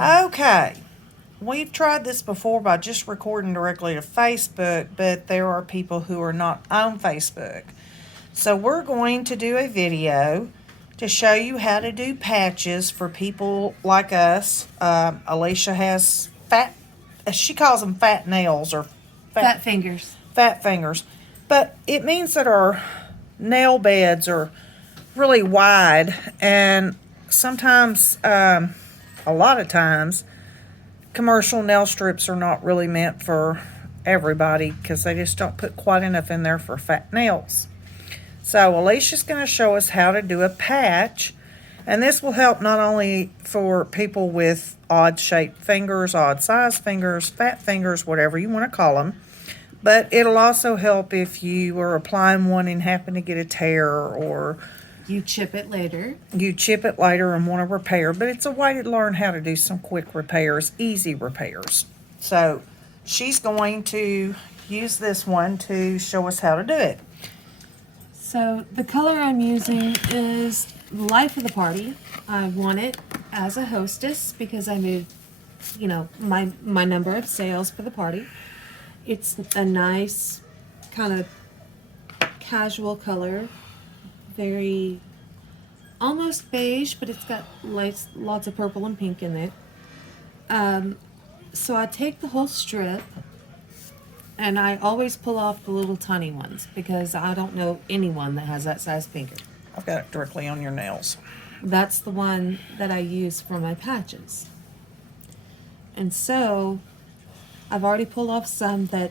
Okay. We've tried this before by just recording directly to Facebook, but there are people who are not on Facebook. So we're going to do a video to show you how to do patches for people like us. Alicia has she calls them fat nails or Fat fingers. fat fingers, but it means that our nail beds are really wide, and sometimes, a lot of times, commercial nail strips are not really meant for everybody because they just don't put quite enough in there for fat nails. So Alicia's going to show us how to do a patch, and this will help not only for people with odd shaped fingers, odd size fingers, fat fingers, whatever you want to call them, but it'll also help if you are applying one and happen to get a tear, or You chip it later. you chip it later and want to repair. But it's a way to learn how to do some quick repairs, easy repairs. So she's going to use this one to show us how to do it. So the color I'm using is Life of the Party. I won it as a hostess because I made, my number of sales for the party. It's a nice kind of casual color, very almost beige, but it's got lots of purple and pink in it. So I take the whole strip, and I always pull off the little tiny ones because I don't know anyone that has that size finger. I've got it directly on your nails. That's the one that I use for my patches. And so I've already pulled off some that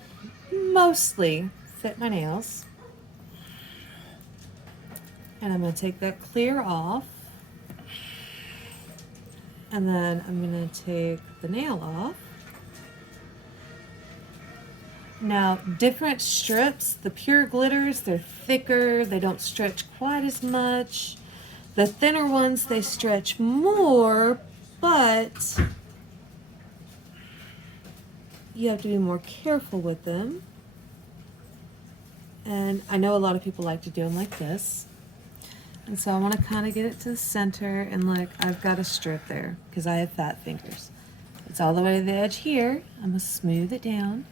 mostly fit my nails. And I'm going to take that clear off. And then I'm going to take the nail off. Now, different strips, the pure glitters, they're thicker, they don't stretch quite as much. The thinner ones, they stretch more, but you have to be more careful with them. And I know a lot of people like to do them like this. And so I want to kind of get it to the center, and look, I've got a strip there because I have fat fingers. It's all the way to the edge here. I'm going to smooth it down.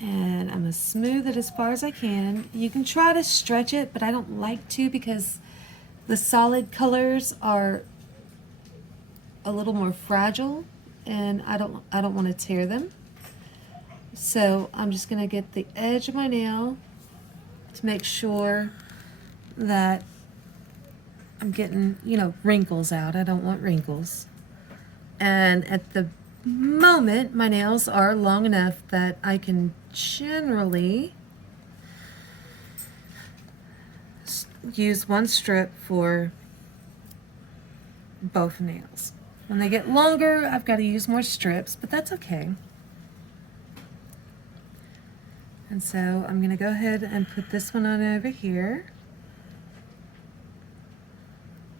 And I'm going to smooth it as far as I can. You can try to stretch it, but I don't like to because the solid colors are a little more fragile, and I don't want to tear them. So I'm just going to get the edge of my nail to make sure that I'm getting, wrinkles out. I don't want wrinkles. And at the moment, my nails are long enough that I can generally use one strip for both nails. When they get longer, I've got to use more strips, but that's okay. And so I'm going to go ahead and put this one on over here.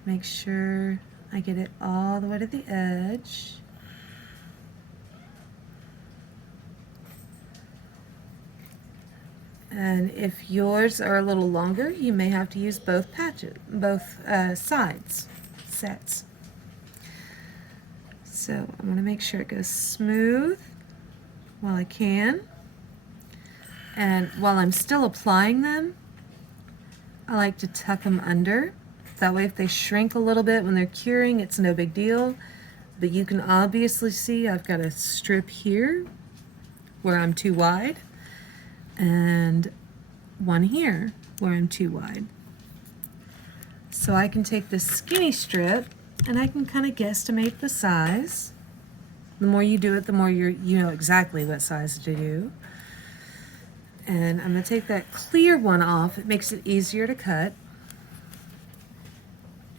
Make sure I get it all the way to the edge. And if yours are a little longer, you may have to use both sides, sets. So I'm going to make sure it goes smooth while I can. And while I'm still applying them, I like to tuck them under. That way if they shrink a little bit when they're curing, it's no big deal. But you can obviously see I've got a strip here where I'm too wide, and one here where I'm too wide. So I can take this skinny strip and I can kind of guesstimate the size. The more you do it, the more you know exactly what size to do. And I'm going to take that clear one off. It makes it easier to cut.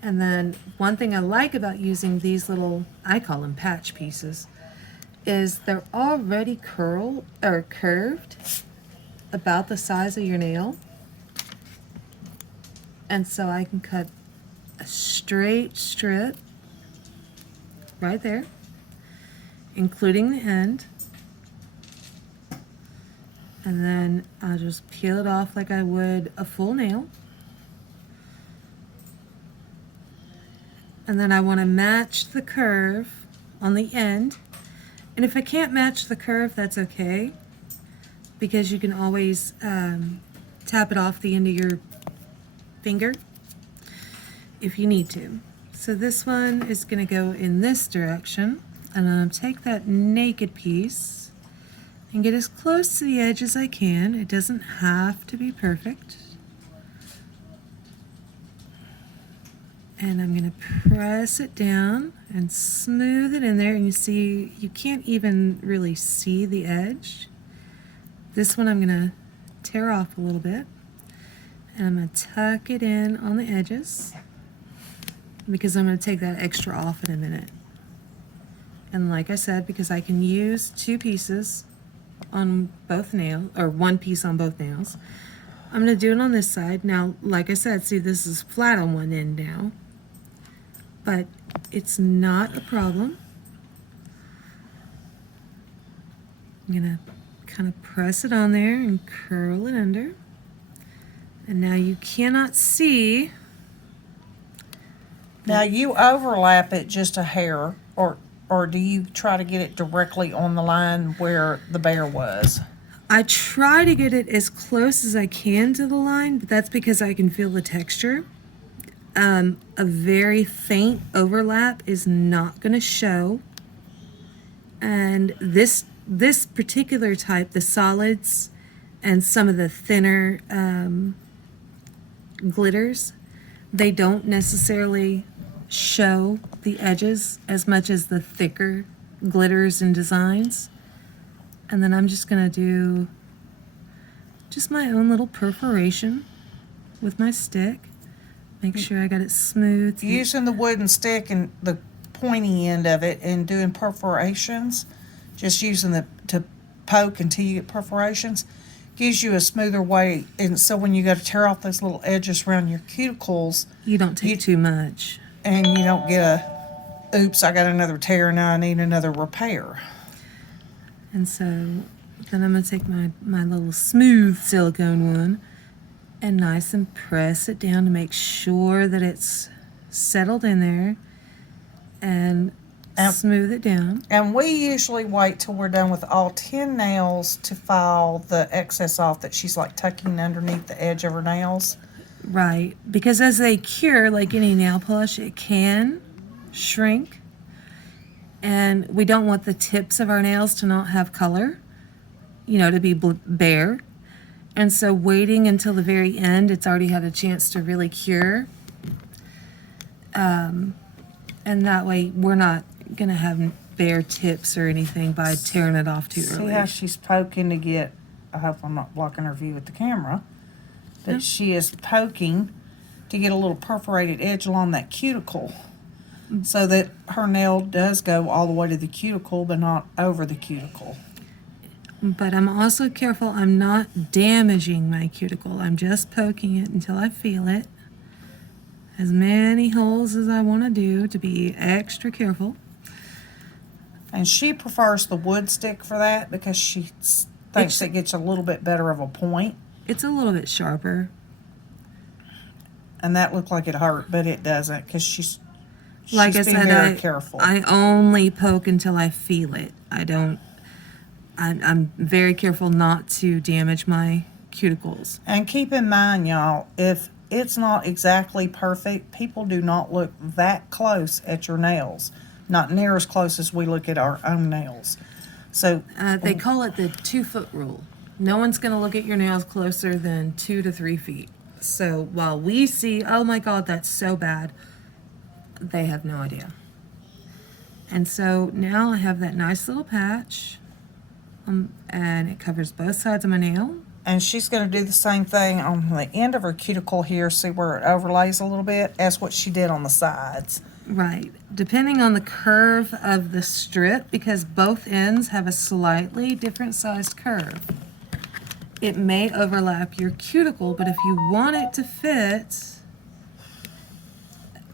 And then one thing I like about using these little, I call them patch pieces, is they're already curved about the size of your nail. And so I can cut a straight strip right there, including the end. And then I'll just peel it off like I would a full nail. And then I want to match the curve on the end. And if I can't match the curve, that's okay, because you can always tap it off the end of your finger if you need to. So this one is going to go in this direction, and I'm going to take that naked piece and get as close to the edge as I can. It doesn't have to be perfect. And I'm going to press it down and smooth it in there, and you see you can't even really see the edge. This one I'm going to tear off a little bit, and I'm going to tuck it in on the edges because I'm going to take that extra off in a minute. And like I said, because I can use two pieces on both nails, or one piece on both nails, I'm going to do it on this side. Now, like I said, see, this is flat on one end now, but it's not a problem. I'm going to kind of press it on there and curl it under. And now you cannot see. Now you overlap it just a hair, or do you try to get it directly on the line where the bear was? I try to get it as close as I can to the line, but that's because I can feel the texture. A very faint overlap is not going to show. And this particular type, the solids and some of the thinner glitters, they don't necessarily show the edges as much as the thicker glitters and designs. And then I'm just going to do just my own little perforation with my stick. Make sure I got it smooth. Using the wooden stick and the pointy end of it and doing perforations, just using the to poke until you get perforations, gives you a smoother way. And so when you go to tear off those little edges around your cuticles, you don't take too much. And you don't get a, oops, I got another tear, now I need another repair. And so then I'm going to take my little smooth silicone one and nice and press it down to make sure that it's settled in there, and smooth it down. And we usually wait till we're done with all 10 nails to file the excess off that she's like tucking underneath the edge of her nails. Right, because as they cure, like any nail polish, it can shrink, and we don't want the tips of our nails to not have color, to be bare. And so waiting until the very end, it's already had a chance to really cure. And that way we're not going to have bare tips or anything by tearing it off too early. See how she's poking to get, I hope I'm not blocking her view with the camera, but she is poking to get a little perforated edge along that cuticle so that her nail does go all the way to the cuticle but not over the cuticle. But I'm also careful I'm not damaging my cuticle. I'm just poking it until I feel it. As many holes as I want to do to be extra careful. And she prefers the wood stick for that because she thinks it gets a little bit better of a point. It's a little bit sharper. And that looked like it hurt, but it doesn't because she's like I being said, very careful. I only poke until I feel it. I'm very careful not to damage my cuticles. And keep in mind, y'all, if it's not exactly perfect, people do not look that close at your nails. Not near as close as we look at our own nails. So they call it the 2-foot rule. No one's going to look at your nails closer than 2 to 3 feet. So while we see, oh my God, that's so bad, they have no idea. And so now I have that nice little patch. And it covers both sides of my nail. And she's going to do the same thing on the end of her cuticle here, see where it overlays a little bit, as what she did on the sides. Right. Depending on the curve of the strip, because both ends have a slightly different sized curve, it may overlap your cuticle, but if you want it to fit,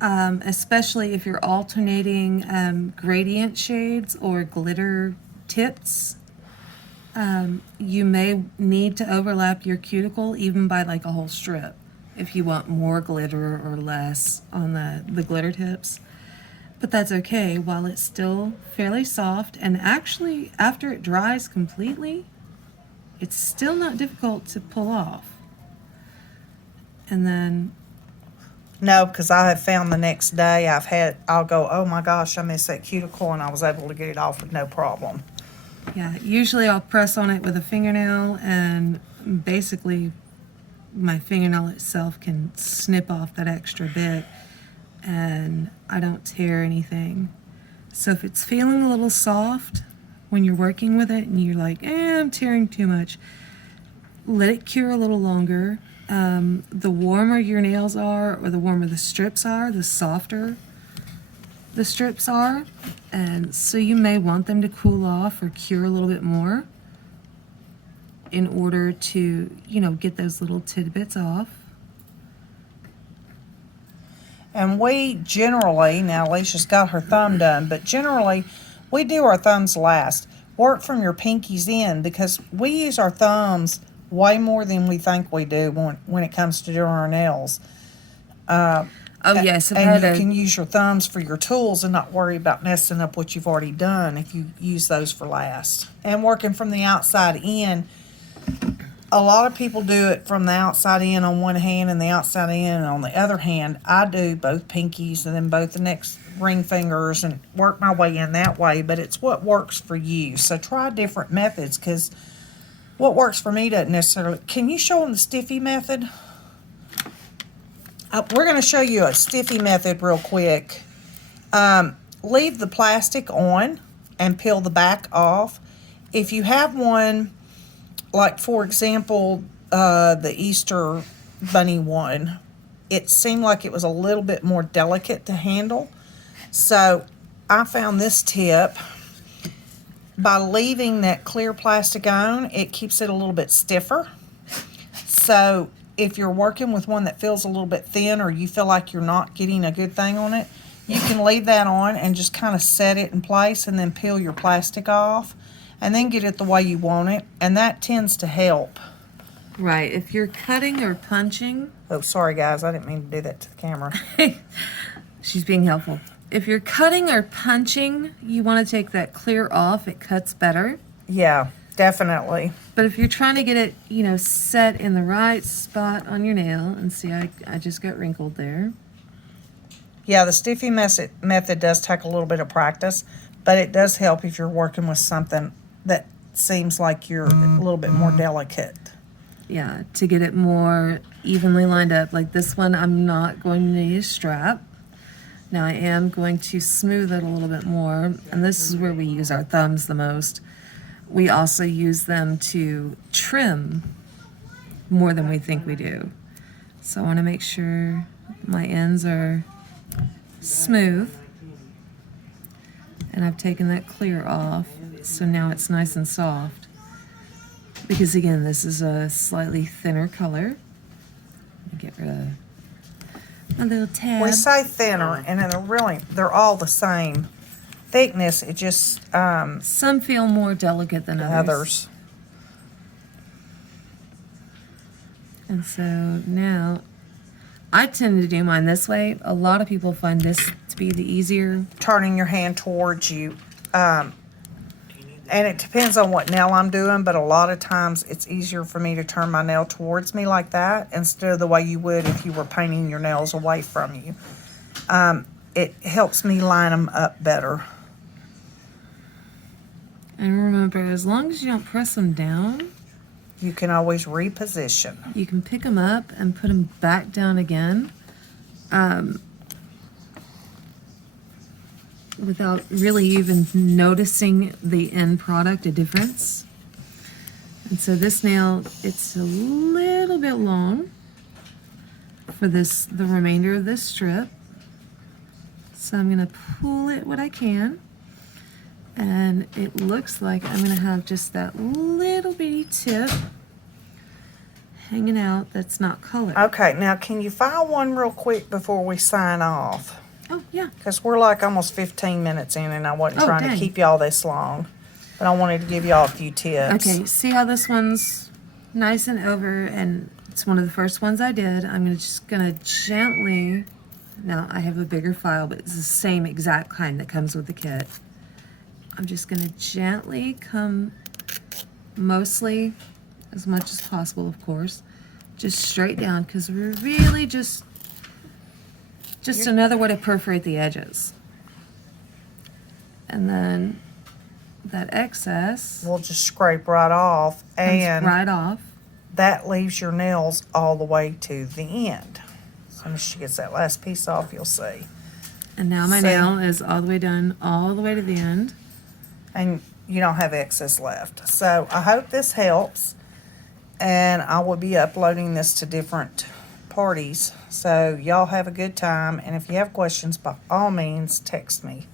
especially if you're alternating gradient shades or glitter tips, you may need to overlap your cuticle even by like a whole strip if you want more glitter or less on the glitter tips. But that's okay while it's still fairly soft. And actually, after it dries completely, it's still not difficult to pull off. And then, No, because I have found the next day I'll go, oh my gosh, I missed that cuticle, and I was able to get it off with no problem. yeah, usually I'll press on it with a fingernail, and basically my fingernail itself can snip off that extra bit, and I don't tear anything. So if it's feeling a little soft when you're working with it and you're like, I'm tearing too much, let it cure a little longer. The warmer your nails are, or the warmer the strips are, the softer the strips are. And so you may want them to cool off or cure a little bit more in order to, get those little tidbits off. And we generally, now Alicia's got her thumb done, but generally we do our thumbs last. Work from your pinkies in, because we use our thumbs way more than we think we do when it comes to doing our nails. Oh, yes. And you can use your thumbs for your tools and not worry about messing up what you've already done if you use those for last. And working from the outside in, a lot of people do it from the outside in on one hand and the outside in on the other hand. I do both pinkies and then both the next ring fingers and work my way in that way, but it's what works for you. So try different methods, because what works for me doesn't necessarily... Can you show them the stiffy method? We're going to show you a stiffy method real quick. Leave the plastic on and peel the back off. If you have one, like for example, the Easter Bunny one, it seemed like it was a little bit more delicate to handle. So I found this tip. By leaving that clear plastic on, it keeps it a little bit stiffer. So if you're working with one that feels a little bit thin, or you feel like you're not getting a good thing on it, you can leave that on and just kind of set it in place and then peel your plastic off and then get it the way you want it. And that tends to help. Right. If you're cutting or punching... Oh, sorry guys, I didn't mean to do that to the camera. She's being helpful. If you're cutting or punching, you want to take that clear off. It cuts better. Yeah, definitely. But if you're trying to get it, set in the right spot on your nail, and see, I just got wrinkled there. Yeah, the stiffy method does take a little bit of practice, but it does help if you're working with something that seems like you're a little bit more delicate. Yeah, to get it more evenly lined up. Like this one, I'm not going to need a strap. Now I am going to smooth it a little bit more, and this is where we use our thumbs the most. We also use them to trim more than we think we do. So I want to make sure my ends are smooth. And I've taken that clear off, so now it's nice and soft. Because again, this is a slightly thinner color. Let me get rid of my little tab. We say thinner, and then they're all the same thickness. It just some feel more delicate than others. And so now I tend to do mine this way. A lot of people find this to be the easier. Turning your hand towards you. And it depends on what nail I'm doing, but a lot of times it's easier for me to turn my nail towards me like that instead of the way you would if you were painting your nails away from you. It helps me line them up better. And remember, as long as you don't press them down, you can always reposition. You can pick them up and put them back down again without really even noticing the end product, a difference. And so this nail, it's a little bit long for the remainder of this strip. So I'm going to pull it what I can. And it looks like I'm going to have just that little bitty tip hanging out that's not colored. Okay, now can you file one real quick before we sign off? Oh, yeah. Because we're like almost 15 minutes in, and I wasn't trying dang. to keep y'all this long. But I wanted to give y'all a few tips. Okay, see how this one's nice and over, and it's one of the first ones I did. I'm just going to gently Now I have a bigger file, but it's the same exact kind that comes with the kit. I'm just gonna gently come, mostly, as much as possible, of course, just straight down, because we're really just another way to perforate the edges. And then that excess We'll just scrape right off, comes and right off. that leaves your nails all the way to the end. As soon as she gets that last piece off, you'll see. And now my See? nail is all the way done, all the way to the end. And you don't have excess left. So I hope this helps, and I will be uploading this to different parties. So y'all have a good time, and if you have questions, by all means, text me.